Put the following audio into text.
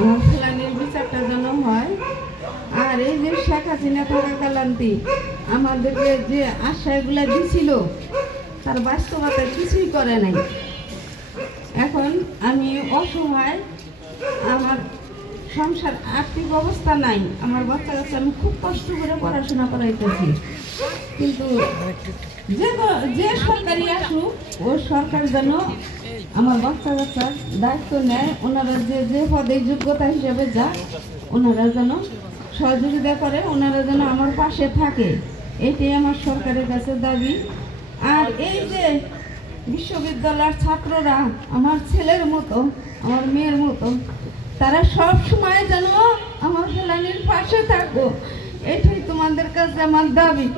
আমার ফেলানির বিচারটা যেন হয়। আর এই যে শেখ হাসিনা থাকাকালান্তি আমাদেরকে যে আশাগুলা দিছিল তার বাস্তবতা কিছুই করে নাই। এখন আমি অসহায়, আমার সংসার আর্থিক অবস্থা নাই, আমার বাচ্চা কাচ্চা আমি খুব কষ্ট করে পড়াশোনা করাইতেছি, কিন্তু যে সরকারি আসুক ও সরকার যেন আমার বাচ্চা কাচ্চার দায়িত্ব নেয়, ওনারা যে পদে যোগ্যতা হিসেবে যা ওনারা যেন সহযোগিতা করে, ওনারা যেন আমার পাশে থাকে, এটাই আমার সরকারের কাছে দাবি। আর এই যে বিশ্ববিদ্যালয়ের ছাত্ররা আমার ছেলের মতো, আমার মেয়ের মতো, তারা সব সময় যেন আমার ফেলানির পাশে থাকো, এটাই তোমাদের কাছে আমার দাবি।